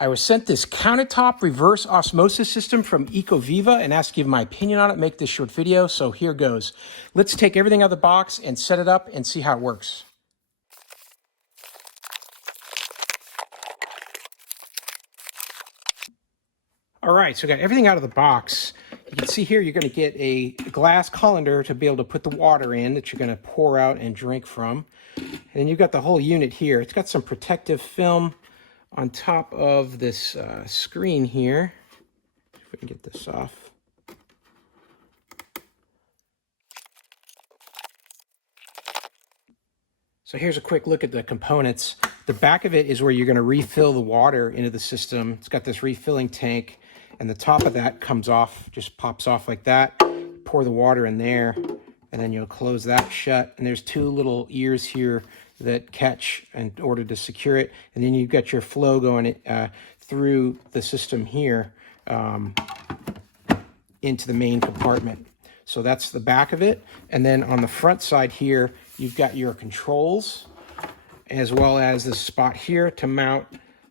I was sent this countertop reverse osmosis system from Ecoviva and asked to give my opinion on it, make this short video, so here goes. Let's take everything out of the box and set it up and see how it works. All right, so I got everything out of the box. You can see here you're going to get a glass colander to be able to put the water in that you're going to pour out and drink from. And then you've got the whole unit here. It's got some protective film on top of this screen here. If we can get this off. So here's a quick look at the components. The back of it is where you're going to refill the water into the system. It's got this refilling tank, and the top of that comes off, just pops off like that. Pour the water in there, and then you'll close that shut. And there's two little ears here that catch in order to secure it. And then you've got your flow going through the system here into the main compartment. So that's the back of it. And then on the front side here, you've got your controls, as well as this spot here to mount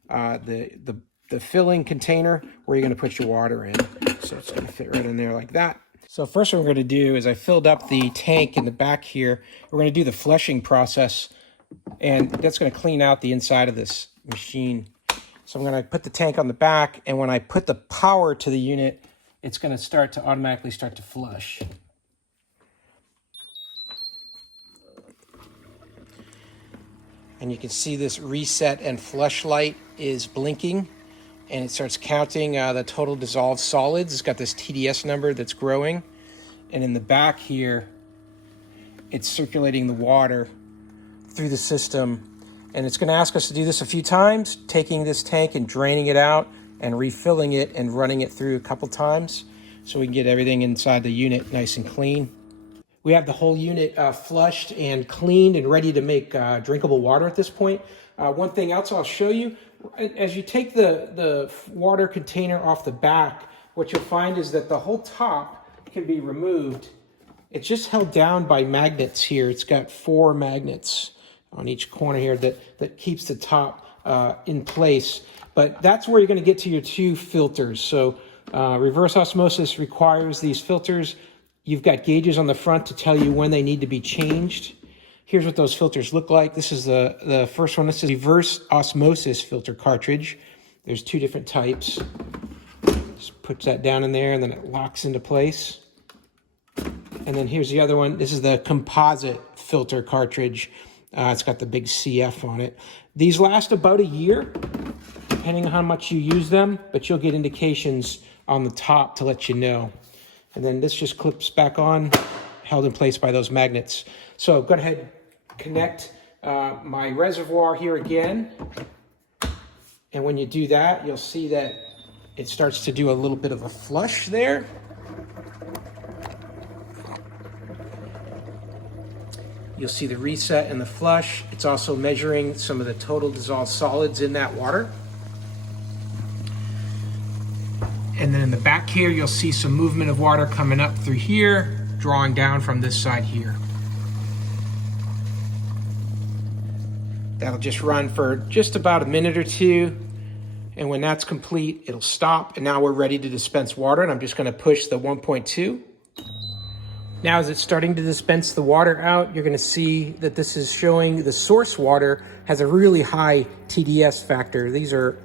the filling container where you're going to put your water in. So it's going to fit right in there like that. So first what we're going to do is I filled up the tank in the back here. We're going to do the flushing process, and that's going to clean out the inside of this machine. So I'm going to put the tank on the back, and when I put the power to the unit, it's going to automatically start to flush. And you can see this reset and flush light is blinking, and it starts counting the total dissolved solids. It's got this TDS number that's growing. And in the back here, it's circulating the water through the system. And it's going to ask us to do this a few times, taking this tank and draining it out and refilling it and running it through a couple times so we can get everything inside the unit nice and clean. We have the whole unit flushed and cleaned and ready to make drinkable water at this point. One thing else I'll show you, as you take the water container off the back, what you'll find is that the whole top can be removed. It's just held down by magnets here. It's got 4 magnets on each corner here that keeps the top in place. But that's where you're going to get to your 2 filters. So reverse osmosis requires these filters. You've got gauges on the front to tell you when they need to be changed. Here's what those filters look like. This is the first one. This is reverse osmosis filter cartridge. There's 2 different types. Just put that down in there, and then it locks into place. And then here's the other one. This is the composite filter cartridge. It's got the big CF on it. These last about a year, depending on how much you use them, but you'll get indications on the top to let you know. And then this just clips back on, held in place by those magnets. So go ahead, connect my reservoir here again. And when you do that, you'll see that it starts to do a little bit of a flush there. You'll see the reset and the flush. It's also measuring some of the total dissolved solids in that water. And then in the back here, you'll see some movement of water coming up through here, drawing down from this side here. That'll just run for just about a minute or 2. And when that's complete, it'll stop. And now we're ready to dispense water. And I'm just going to push the 1.2. Now as it's starting to dispense the water out, you're going to see that this is showing the source water has a really high TDS factor. These are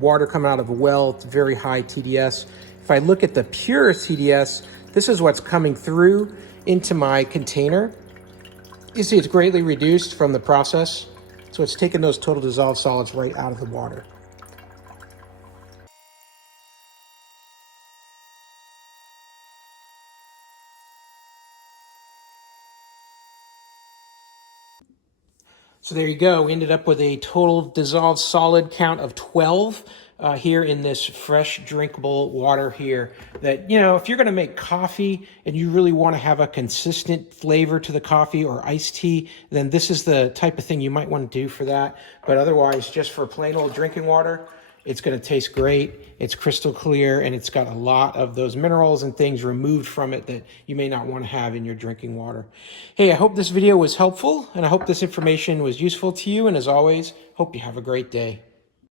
water coming out of a well. It's very high TDS. If I look at the pure TDS, this is what's coming through into my container. You see it's greatly reduced from the process. So it's taking those total dissolved solids right out of the water. So there you go. We ended up with a total dissolved solid count of 12 here in this fresh drinkable water here. That, you know, if you're going to make coffee and you really want to have a consistent flavor to the coffee or iced tea, then this is the type of thing you might want to do for that. But otherwise, just for plain old drinking water, it's going to taste great. It's crystal clear, and it's got a lot of those minerals and things removed from it that you may not want to have in your drinking water. Hey, I hope this video was helpful, and I hope this information was useful to you. And as always, hope you have a great day.